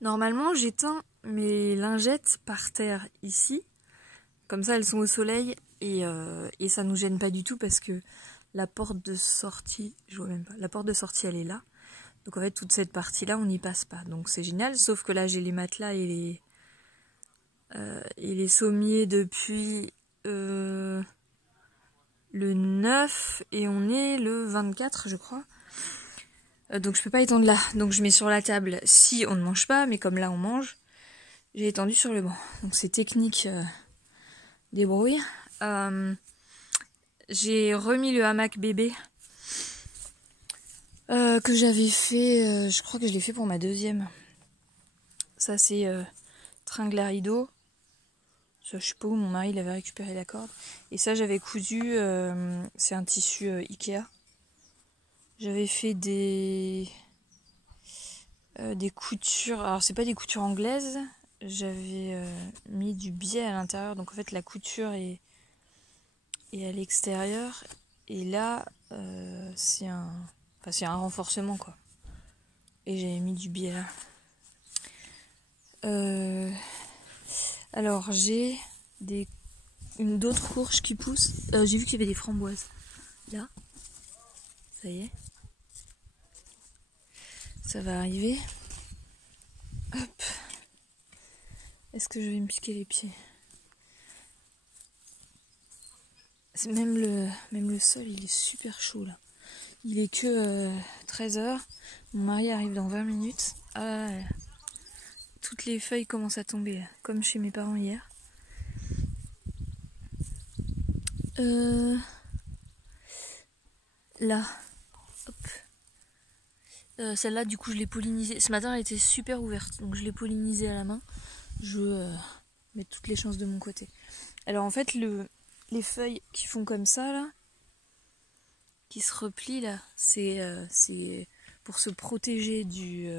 Normalement, j'éteins mes lingettes par terre ici. Comme ça, elles sont au soleil et ça nous gêne pas du tout parce que la porte de sortie, je vois même pas, la porte de sortie, elle est là. Donc en fait, toute cette partie-là, on n'y passe pas. Donc c'est génial, sauf que là, j'ai les matelas et les sommiers depuis le 9 et on est le 24, je crois. Donc je peux pas étendre là. Donc je mets sur la table si on ne mange pas, mais comme là on mange, j'ai étendu sur le banc. Donc c'est technique débrouille. J'ai remis le hamac bébé que j'avais fait, je crois que je l'ai fait pour ma deuxième. Ça c'est tringle à rideau. Ça, je sais pas où, mon mari il avait récupéré la corde. Et ça j'avais cousu, c'est un tissu Ikea. J'avais fait des coutures, alors c'est pas des coutures anglaises, j'avais mis du biais à l'intérieur, donc en fait la couture est à l'extérieur, et là c'est un renforcement quoi, et j'avais mis du biais là. Alors j'ai d'autres courges qui poussent, j'ai vu qu'il y avait des framboises, là, ça y est, ça va arriver. Hop. Est-ce que je vais me piquer les pieds? Même le sol, il est super chaud là. Il est que 13h. Mon mari arrive dans 20 minutes. Ah là là. Toutes les feuilles commencent à tomber, là, comme chez mes parents hier. Là. Hop. Celle-là, du coup, je l'ai pollinisée. Ce matin, elle était super ouverte, donc je l'ai pollinisée à la main. Je veux mettre toutes les chances de mon côté. Alors en fait, les feuilles qui font comme ça, là, qui se replient, là, c'est pour se protéger du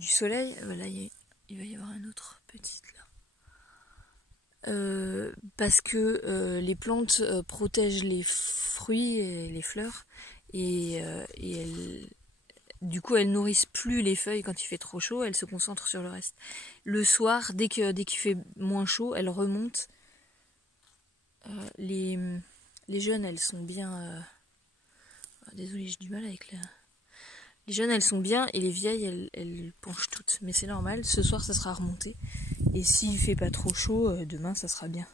soleil. Là, il va y avoir un autre petite, là. Parce que les plantes protègent les fruits et les fleurs et du coup elles nourrissent plus les feuilles quand il fait trop chaud, elles se concentrent sur le reste. Le soir, dès qu'il fait moins chaud, elles remontent. Les jeunes, elles sont bien... désolée, j'ai du mal avec la... Les jeunes, elles sont bien, et les vieilles, elles penchent toutes. Mais c'est normal, ce soir, ça sera remonté. Et s'il fait pas trop chaud, demain, ça sera bien.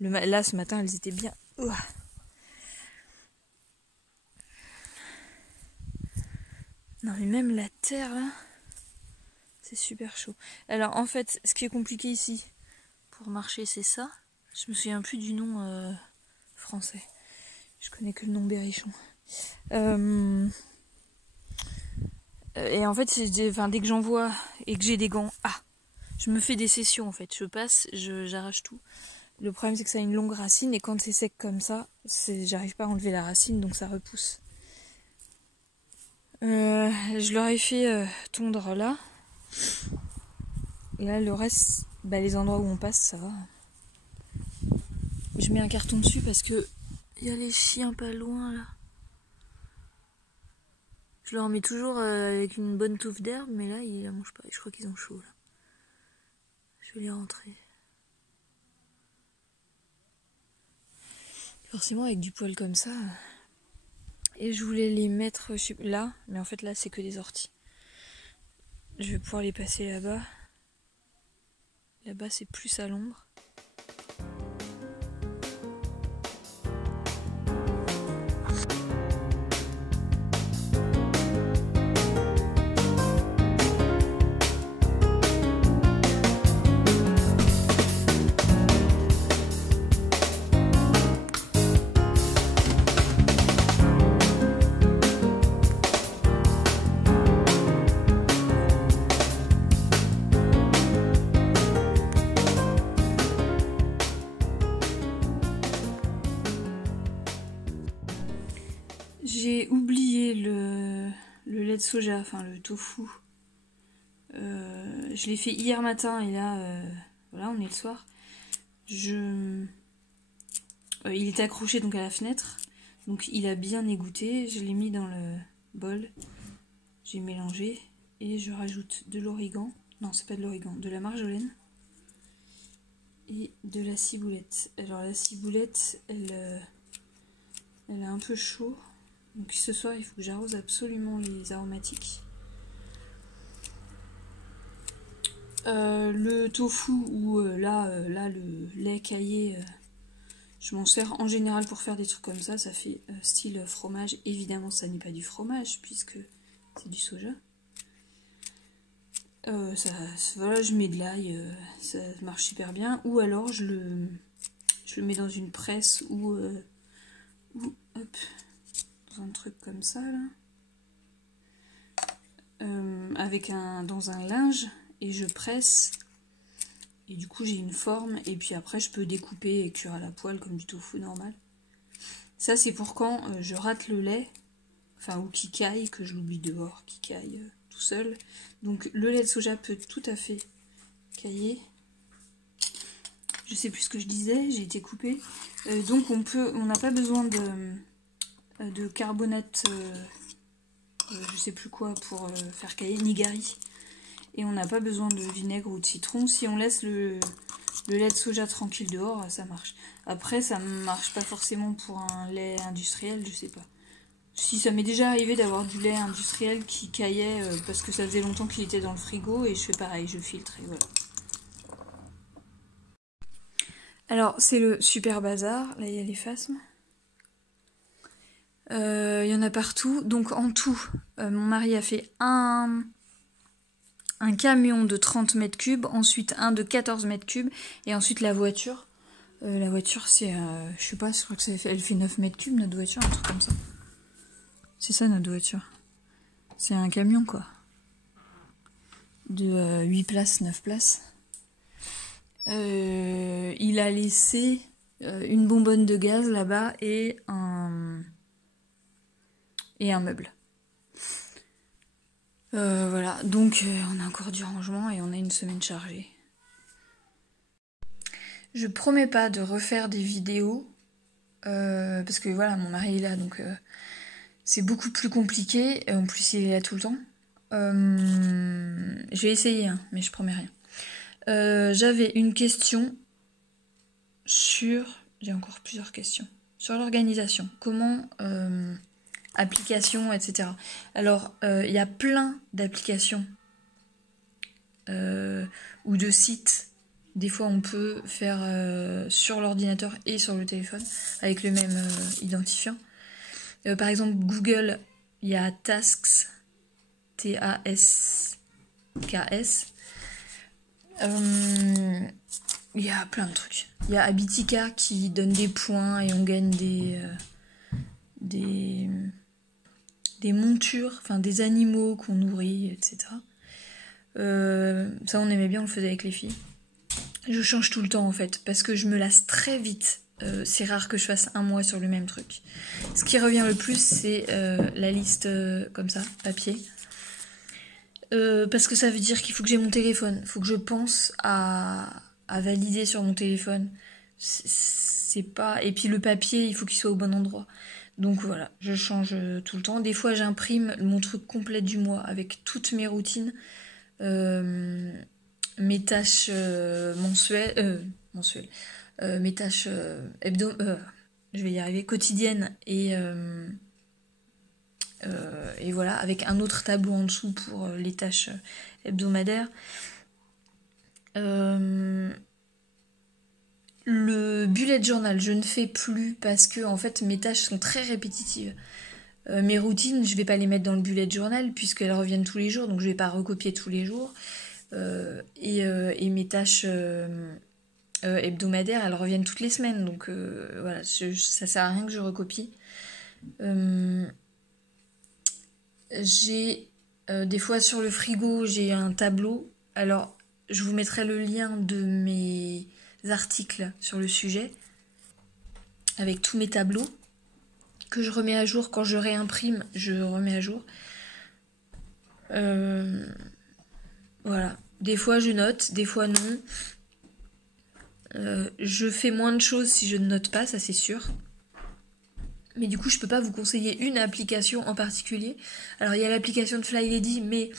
Là, ce matin, elles étaient bien... Ouah. Non, mais même la terre, là, c'est super chaud. Alors, en fait, ce qui est compliqué ici, pour marcher, c'est ça. Je me souviens plus du nom français. Je connais que le nom berrichon. Et en fait, dès que j'en vois et que j'ai des gants, je me fais des sessions en fait. Je passe, j'arrache tout. Le problème c'est que ça a une longue racine et quand c'est sec comme ça, j'arrive pas à enlever la racine donc ça repousse. Je leur ai fait tondre là. Et là le reste, les endroits où on passe, ça va. Je mets un carton dessus parce que il y a les chiens pas loin là. Je leur mets toujours avec une bonne touffe d'herbe, mais là, ils la mangent pas. Je crois qu'ils ont chaud, là. Je vais les rentrer. Forcément, avec du poil comme ça. Et je voulais les mettre là, mais en fait, là, c'est que des orties. Je vais pouvoir les passer là-bas. Là-bas, c'est plus à l'ombre. J'ai oublié le lait de soja, enfin le tofu. Je l'ai fait hier matin et là, voilà, on est le soir. Il était accroché donc à la fenêtre, donc il a bien égoutté. Je l'ai mis dans le bol. j'ai mélangé et je rajoute de l'origan, non c'est pas de l'origan, de la marjolaine et de la ciboulette. Alors la ciboulette, elle a un peu chaud, donc ce soir il faut que j'arrose absolument les aromatiques. Le tofu ou là le lait caillé, je m'en sers en général pour faire des trucs comme ça fait style fromage. Évidemment ça n'est pas du fromage puisque c'est du soja. Voilà, je mets de l'ail, ça marche super bien. Ou alors je le mets dans une presse ou hop, dans un truc comme ça là, dans un linge, et je presse. Et du coup j'ai une forme, et puis après je peux découper et cuire à la poêle comme du tofu normal. Ça c'est pour quand je rate le lait, enfin ou qui caille, que je l'oublie dehors, qui caille tout seul. Donc le lait de soja peut tout à fait cailler. Je sais plus ce que je disais, j'ai été coupée. Donc on n'a pas besoin de carbonate, je sais plus quoi pour faire cailler, nigari. Et on n'a pas besoin de vinaigre ou de citron. Si on laisse le lait de soja tranquille dehors, ça marche. Après, ça marche pas forcément pour un lait industriel, je sais pas. Si ça m'est déjà arrivé d'avoir du lait industriel qui caillait parce que ça faisait longtemps qu'il était dans le frigo, et je fais pareil, je filtre et voilà. Alors, c'est le super bazar. Là, il y a les phasmes. Il y en a partout. Donc, en tout, mon mari a fait un camion de 30 mètres cubes, ensuite un de 14 mètres cubes, et ensuite la voiture. La voiture, c'est, je sais pas, je crois que elle fait 9 mètres cubes, notre voiture, un truc comme ça. C'est ça, notre voiture. C'est un camion, quoi. De 8 places, 9 places. Il a laissé une bonbonne de gaz là-bas et un meuble. Voilà, donc on a encore du rangement et on a une semaine chargée. Je promets pas de refaire des vidéos parce que voilà, mon mari est là, donc c'est beaucoup plus compliqué. En plus, il est là tout le temps. Je vais essayer, hein, mais je promets rien. J'avais une question sur... J'ai encore plusieurs questions. Sur l'organisation. Comment... applications, etc. Alors, il y a plein d'applications ou de sites. Des fois, on peut faire sur l'ordinateur et sur le téléphone avec le même identifiant. Par exemple, Google, il y a Tasks, Tasks. Il y a plein de trucs. Il y a Habitica qui donne des points et on gagne des montures, enfin des animaux qu'on nourrit, etc. Ça on aimait bien, on le faisait avec les filles. Je change tout le temps en fait, parce que je me lasse très vite. C'est rare que je fasse un mois sur le même truc. Ce qui revient le plus, c'est la liste comme ça, papier. Parce que ça veut dire qu'il faut que j'ai mon téléphone. Il faut que je pense à valider sur mon téléphone. C'est pas... Et puis le papier, il faut qu'il soit au bon endroit. Donc voilà, je change tout le temps. Des fois, j'imprime mon truc complet du mois avec toutes mes routines, mes tâches mensuelles, mes tâches je vais y arriver, quotidiennes et voilà, avec un autre tableau en dessous pour les tâches hebdomadaires. Le bullet journal, je ne fais plus parce que en fait mes tâches sont très répétitives. Mes routines, je vais pas les mettre dans le bullet journal puisqu'elles reviennent tous les jours, donc je vais pas recopier tous les jours. Et mes tâches hebdomadaires, elles reviennent toutes les semaines, donc voilà, ça sert à rien que je recopie. J'ai des fois sur le frigo, j'ai un tableau. Alors, je vous mettrai le lien de mes articles sur le sujet avec tous mes tableaux que je remets à jour quand je réimprime, je remets à jour. Voilà, des fois je note, des fois non. Je fais moins de choses si je ne note pas, ça c'est sûr. Mais du coup, je peux pas vous conseiller une application en particulier. Alors, il y a l'application de Fly Lady, mais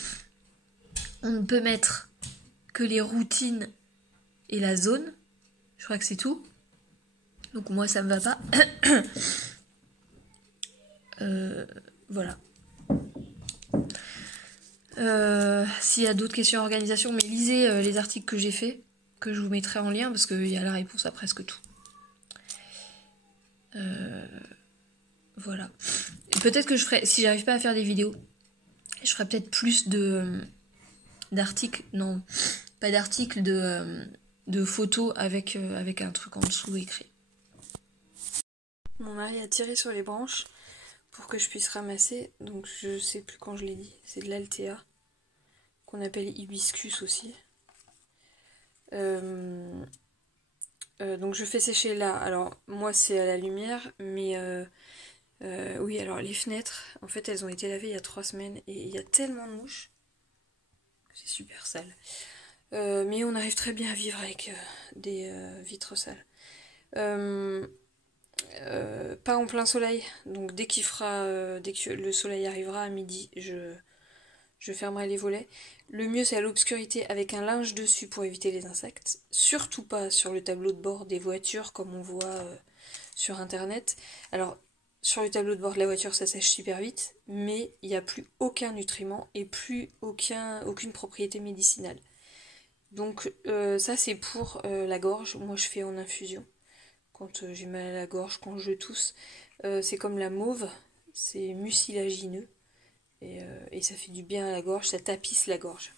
on ne peut mettre que les routines et la zone. Je crois que c'est tout. Donc moi, ça me va pas. Voilà. S'il y a d'autres questions organisation, mais lisez les articles que j'ai faits, que je vous mettrai en lien, parce qu'il y a la réponse à presque tout. Voilà. Et peut-être que je ferai, si j'arrive pas à faire des vidéos, je ferai peut-être plus d'articles, non, pas d'articles, de photos avec un truc en dessous écrit. Mon mari a tiré sur les branches pour que je puisse ramasser, donc je sais plus quand je l'ai dit, c'est de l'Altea, qu'on appelle hibiscus aussi. Donc je fais sécher là, alors moi c'est à la lumière, mais oui, alors les fenêtres, en fait elles ont été lavées il y a 3 semaines et il y a tellement de mouches, c'est super sale. Mais on arrive très bien à vivre avec des vitres sales. Pas en plein soleil, donc dès que le soleil arrivera à midi, je fermerai les volets. Le mieux c'est à l'obscurité avec un linge dessus pour éviter les insectes. Surtout pas sur le tableau de bord des voitures comme on voit sur internet. Alors sur le tableau de bord de la voiture ça sèche super vite, mais il n'y a plus aucun nutriment et plus aucune propriété médicinale. Donc ça c'est pour la gorge, moi je fais en infusion. Quand j'ai mal à la gorge, quand je tousse, c'est comme la mauve, c'est mucilagineux et ça fait du bien à la gorge, ça tapisse la gorge.